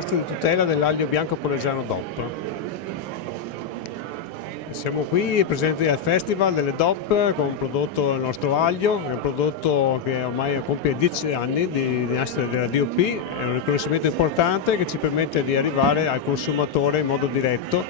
Posto di tutela dell'aglio bianco polesano DOP. Siamo qui presenti al Festival delle DOP con un prodotto, il nostro aglio, è un prodotto che ormai compie 10 anni di nascita della DOP, è un riconoscimento importante che ci permette di arrivare al consumatore in modo diretto,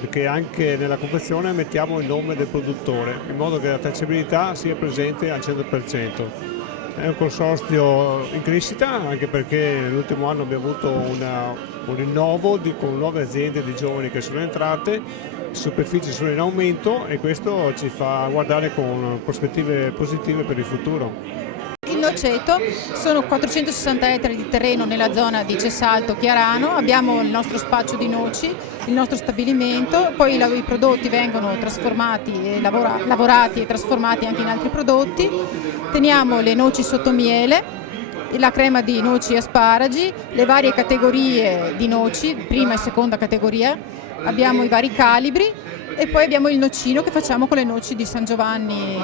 perché anche nella confezione mettiamo il nome del produttore, in modo che la tracciabilità sia presente al 100%. È un consorzio in crescita, anche perché nell'ultimo anno abbiamo avuto un rinnovo con nuove aziende di giovani che sono entrate, superfici sono in aumento e questo ci fa guardare con prospettive positive per il futuro. Il Noceto sono 460 ettari di terreno nella zona di Cesalto Chiarano, abbiamo il nostro spaccio di noci, il nostro stabilimento, poi i prodotti vengono trasformati e lavorati e trasformati anche in altri prodotti. Teniamo le noci sotto miele, la crema di noci e asparagi, le varie categorie di noci, prima e seconda categoria, abbiamo i vari calibri e poi abbiamo il nocino che facciamo con le noci di San Giovanni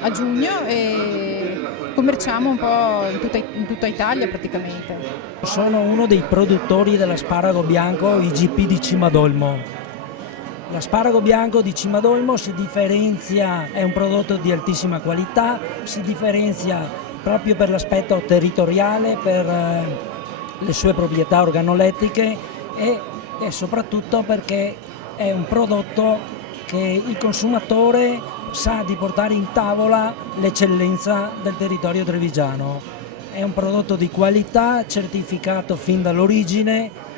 a giugno e commerciamo un po' in tutta Italia praticamente. Sono uno dei produttori dell'asparago bianco IGP di Cimadolmo. L'asparago bianco di Cimadolmo si differenzia, è un prodotto di altissima qualità, si differenzia proprio per l'aspetto territoriale, per le sue proprietà organolettiche e soprattutto perché è un prodotto che il consumatore sa di portare in tavola l'eccellenza del territorio trevigiano. È un prodotto di qualità, certificato fin dall'origine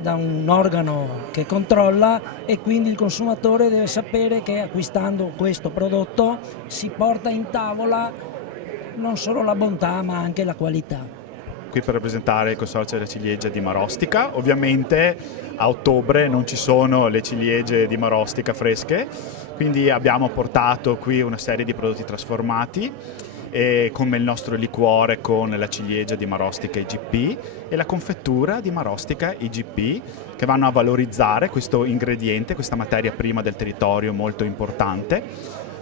da un organo che controlla e quindi il consumatore deve sapere che acquistando questo prodotto si porta in tavola non solo la bontà ma anche la qualità. Qui per rappresentare il Consorzio della Ciliegia di Marostica. Ovviamente a ottobre non ci sono le ciliegie di Marostica fresche, quindi abbiamo portato qui una serie di prodotti trasformati come il nostro liquore con la ciliegia di Marostica IGP e la confettura di Marostica IGP, che vanno a valorizzare questo ingrediente, questa materia prima del territorio molto importante,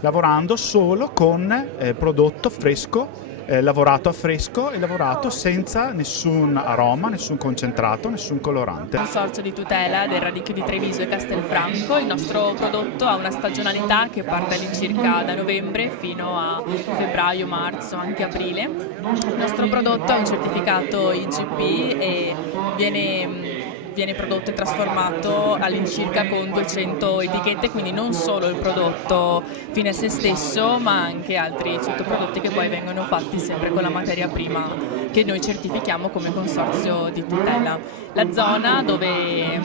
lavorando solo con prodotto fresco, lavorato a fresco e lavorato senza nessun aroma, nessun concentrato, nessun colorante. Consorzio di tutela del radicchio di Treviso e Castelfranco. Il nostro prodotto ha una stagionalità che parte all'incirca da novembre fino a febbraio, marzo, anche aprile. Il nostro prodotto ha un certificato IGP e viene prodotto e trasformato all'incirca con 200 etichette, quindi non solo il prodotto fine a se stesso ma anche altri sottoprodotti che poi vengono fatti sempre con la materia prima che noi certifichiamo come consorzio di tutela. La zona dove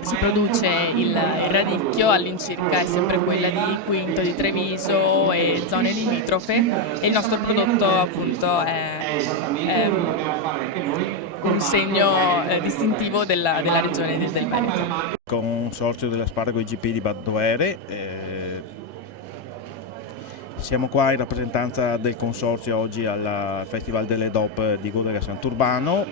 si produce il radicchio all'incirca è sempre quella di Quinto, di Treviso e zone limitrofe e il nostro prodotto appunto è un segno distintivo della regione del Veneto. Consorzio dell'asparago IGP di Badoere. Siamo qua in rappresentanza del consorzio oggi al Festival delle DOP di Godega Sant'Urbano.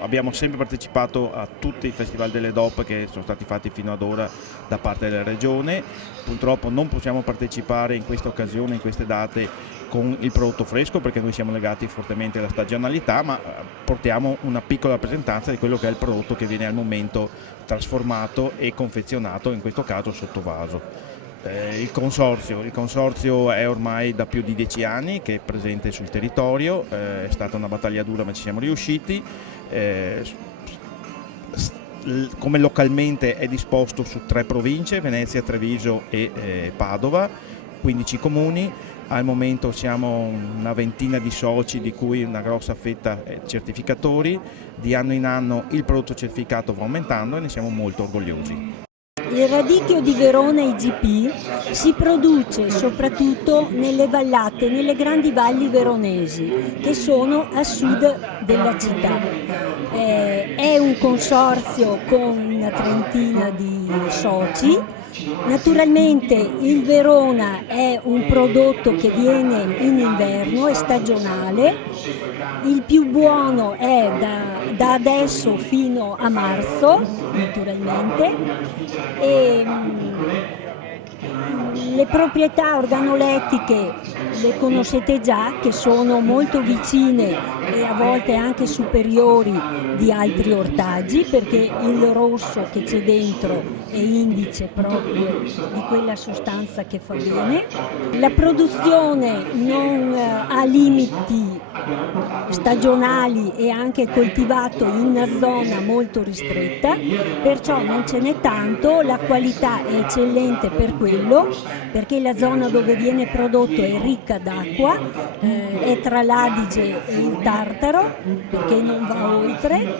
Abbiamo sempre partecipato a tutti i Festival delle DOP che sono stati fatti fino ad ora da parte della Regione. Purtroppo non possiamo partecipare in questa occasione, in queste date, con il prodotto fresco perché noi siamo legati fortemente alla stagionalità, ma portiamo una piccola rappresentanza di quello che è il prodotto che viene al momento trasformato e confezionato, in questo caso sotto vaso. Il consorzio è ormai da più di 10 anni che è presente sul territorio, è stata una battaglia dura ma ci siamo riusciti. Come localmente è disposto su 3 province, Venezia, Treviso e Padova, 15 comuni. Al momento siamo una ventina di soci, di cui una grossa fetta certificatori. Di anno in anno il prodotto certificato va aumentando e ne siamo molto orgogliosi. Il radicchio di Verona IGP si produce soprattutto nelle vallate, nelle grandi valli veronesi che sono a sud della città. È un consorzio con una trentina di soci. Naturalmente il Verona è un prodotto che viene in inverno, è stagionale, il più buono è da adesso fino a marzo, naturalmente, e Le proprietà organolettiche le conoscete già, che sono molto vicine e a volte anche superiori di altri ortaggi, perché il rosso che c'è dentro è indice proprio di quella sostanza che fa bene. La produzione non ha limiti stagionali, è anche coltivato in una zona molto ristretta, perciò non ce n'è tanto, la qualità è eccellente per quello, perché la zona dove viene prodotto è ricca d'acqua, è tra l'Adige e il Tartaro, perché non va oltre,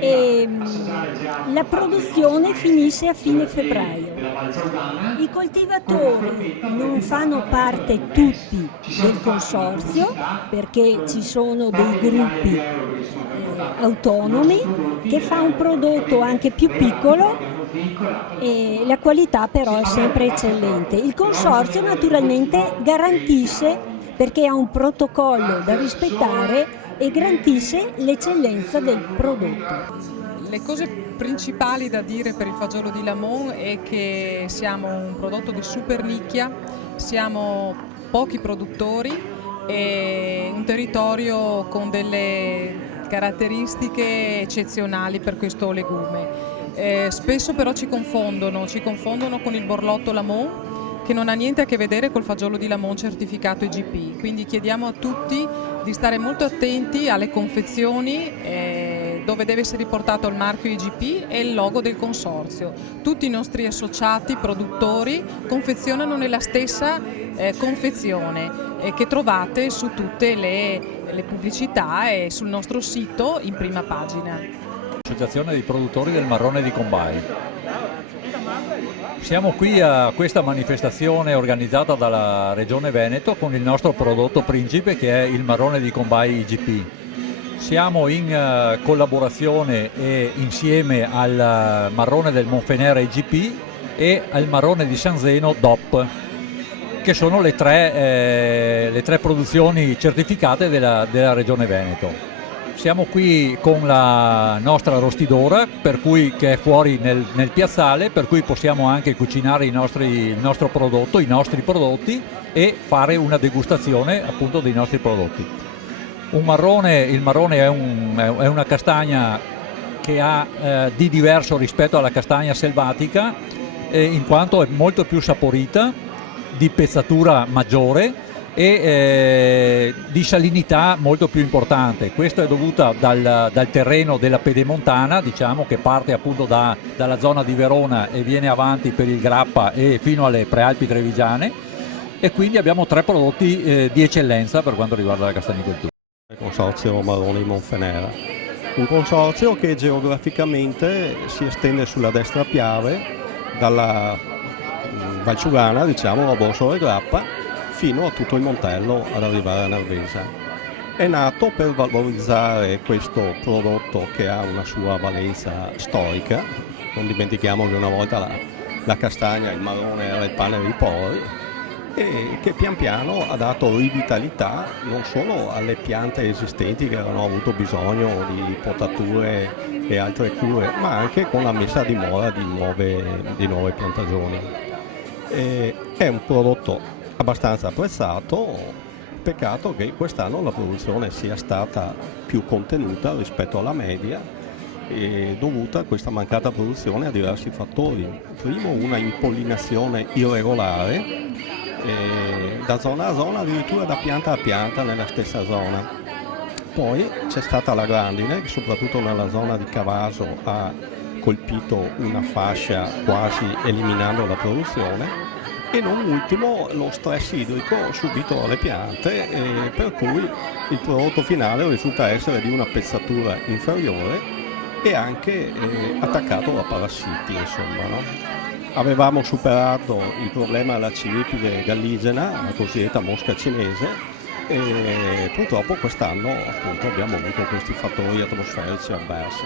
e la produzione finisce a fine febbraio. I coltivatori non fanno parte tutti del consorzio, perché ci sono dei gruppi autonomi che fa un prodotto anche più piccolo e la qualità però è sempre eccellente. Il consorzio naturalmente garantisce, perché ha un protocollo da rispettare, e garantisce l'eccellenza del prodotto. Le cose principali da dire per il fagiolo di Lamon è che siamo un prodotto di super nicchia, siamo pochi produttori e un territorio con delle caratteristiche eccezionali per questo legume. Spesso però ci confondono con il borlotto Lamon, che non ha niente a che vedere col fagiolo di Lamon certificato IGP, quindi chiediamo a tutti di stare molto attenti alle confezioni dove deve essere riportato il marchio IGP e il logo del consorzio. Tutti i nostri associati produttori confezionano nella stessa confezione che trovate su tutte le pubblicità e sul nostro sito in prima pagina. Associazione dei produttori del marrone di Combay. Siamo qui a questa manifestazione organizzata dalla Regione Veneto con il nostro prodotto principe, che è il marrone di Combay IGP. Siamo in collaborazione e insieme al marrone del Monfenera IGP e al marrone di San Zeno DOP, che sono le tre produzioni certificate della Regione Veneto. Siamo qui con la nostra arrostidora, che è fuori nel piazzale, per cui possiamo anche cucinare il nostri prodotti e fare una degustazione appunto dei nostri prodotti. Il marrone è una castagna che ha di diverso rispetto alla castagna selvatica, in quanto è molto più saporita, di pezzatura maggiore e di salinità molto più importante. Questo è dovuto dal terreno della Pedemontana, diciamo, che parte appunto dalla zona di Verona e viene avanti per il Grappa e fino alle Prealpi Trevigiane, e quindi abbiamo tre prodotti di eccellenza per quanto riguarda la castagnicoltura. Il consorzio Marrone di Monfenera, un consorzio che geograficamente si estende sulla destra Piave, dalla Valsugana, diciamo, a Borso del Grappa, fino a tutto il Montello ad arrivare a Nervesa. È nato per valorizzare questo prodotto che ha una sua valenza storica. Non dimentichiamo che una volta la castagna, il marrone era il pane dei poveri, e che pian piano ha dato rivitalità non solo alle piante esistenti che avevano avuto bisogno di potature e altre cure, ma anche con la messa a dimora di nuove piantagioni. È un prodotto abbastanza apprezzato, peccato che quest'anno la produzione sia stata più contenuta rispetto alla media, dovuta a questa mancata produzione a diversi fattori. Primo, una impollinazione irregolare, da zona a zona, addirittura da pianta a pianta nella stessa zona. Poi c'è stata la grandine, che soprattutto nella zona di Cavaso ha colpito una fascia quasi eliminando la produzione, e non ultimo lo stress idrico subito dalle piante, per cui il prodotto finale risulta essere di una pezzatura inferiore e anche attaccato da parassiti, insomma, no? Avevamo superato il problema della cilipide galligena, la cosiddetta mosca cinese, e purtroppo quest'anno appunto abbiamo avuto questi fattori atmosferici avversi.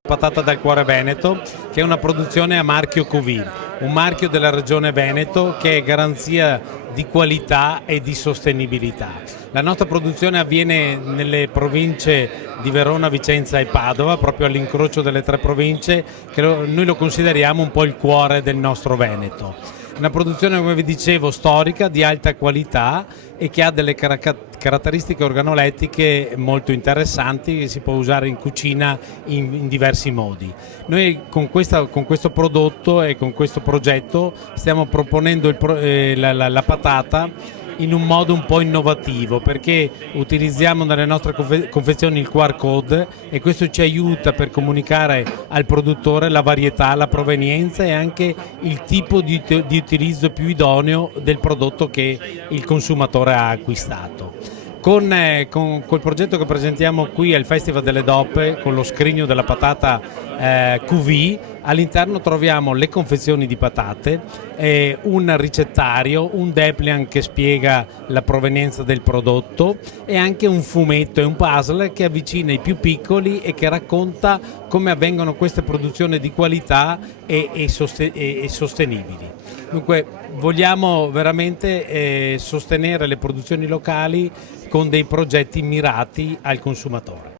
Patata dal cuore veneto, che è una produzione a marchio QV, un marchio della regione Veneto che è garanzia di qualità e di sostenibilità. La nostra produzione avviene nelle province di Verona, Vicenza e Padova, proprio all'incrocio delle tre province, che noi lo consideriamo un po' il cuore del nostro Veneto. Una produzione, come vi dicevo, storica, di alta qualità e che ha delle caratteristiche organolettiche molto interessanti che si può usare in cucina in diversi modi. Noi con questo prodotto e con questo progetto stiamo proponendo la patata in un modo un po' innovativo, perché utilizziamo nelle nostre confezioni il QR code e questo ci aiuta per comunicare al produttore la varietà, la provenienza e anche il tipo di utilizzo più idoneo del prodotto che il consumatore ha acquistato. Col progetto che presentiamo qui al Festival delle DOP, con lo scrigno della patata QV, all'interno troviamo le confezioni di patate, un ricettario, un dépliant che spiega la provenienza del prodotto e anche un fumetto e un puzzle che avvicina i più piccoli e che racconta come avvengono queste produzioni di qualità e sostenibili. Dunque vogliamo veramente sostenere le produzioni locali con dei progetti mirati al consumatore.